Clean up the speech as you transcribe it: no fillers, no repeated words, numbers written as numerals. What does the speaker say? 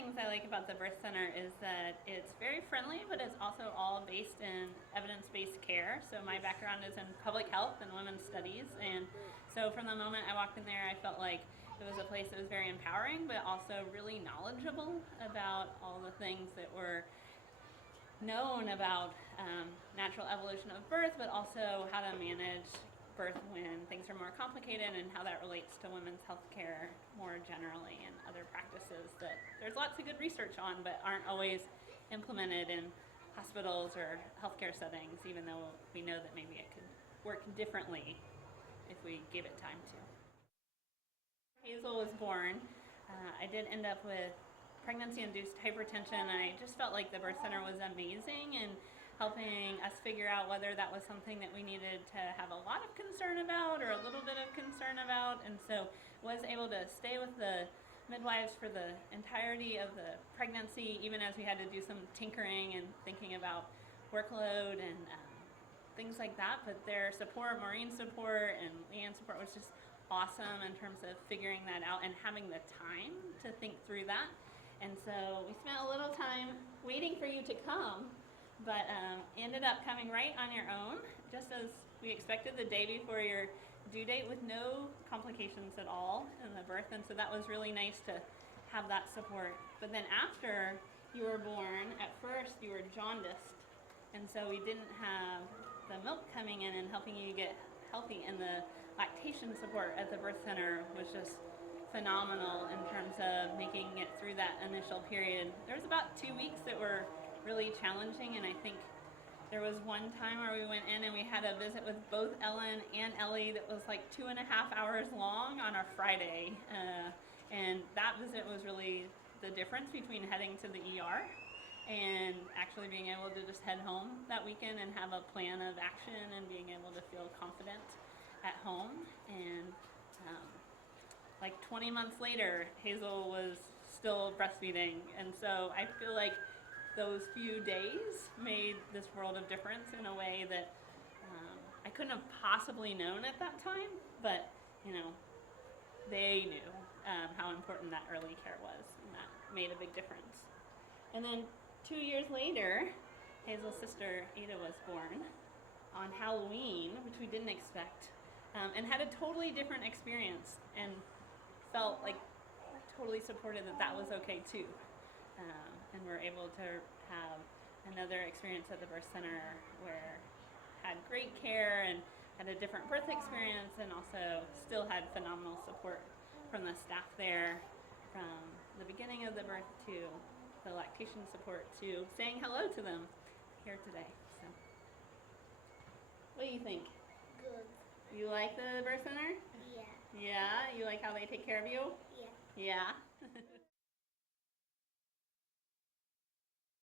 things I like about the birth center is that it's very friendly, but it's also all based in evidence-based care. So my background is in public health and women's studies, and so from the moment I walked in there, I felt like it was a place that was very empowering, but also really knowledgeable about all the things that were known about natural evolution of birth, but also how to manage birth when things are more complicated and how that relates to women's health care more generally and other practices that there's lots of good research on but aren't always implemented in hospitals or healthcare settings, even though we know that maybe it could work differently if we give it time to. Hazel was born. I did end up with pregnancy-induced hypertension, and I just felt like the birth center was amazing in helping us figure out whether that was something that we needed to have a lot of concern about or a little bit of concern about, and so was able to stay with the midwives for the entirety of the pregnancy, even as we had to do some tinkering and thinking about workload and things like that. But their support, Maureen's support and Leanne's support, was just awesome in terms of figuring that out and having the time to think through that. And so we spent a little time waiting for you to come, but ended up coming right on your own, just as we expected, the day before your due date, with no complications at all in the birth. And so that was really nice to have that support. But then after you were born, at first you were jaundiced, and so we didn't have the milk coming in and helping you get healthy, and the lactation support at the birth center was just phenomenal in terms of making it through that initial period. There was about 2 weeks that were really challenging, and I think there was one time where we went in and we had a visit with both Ellen and Ellie that was like 2.5 hours long on a Friday, and that visit was really the difference between heading to the ER and actually being able to just head home that weekend and have a plan of action and being able to feel confident at home. And like 20 months later, Hazel was still breastfeeding, and so I feel like those few days made this world of difference in a way that I couldn't have possibly known at that time, but you know, they knew how important that early care was, and that made a big difference. And then 2 years later, Hazel's sister Ada was born on Halloween, which we didn't expect, and had a totally different experience, and felt like totally supported that that was okay too. And we're able to have another experience at the birth center where had great care and had a different birth experience, and also still had phenomenal support from the staff there from the beginning of the birth to the lactation support to saying hello to them here today. So, what do you think? Good. You like the birth center? Yeah. Yeah? You like how they take care of you? Yeah. Yeah?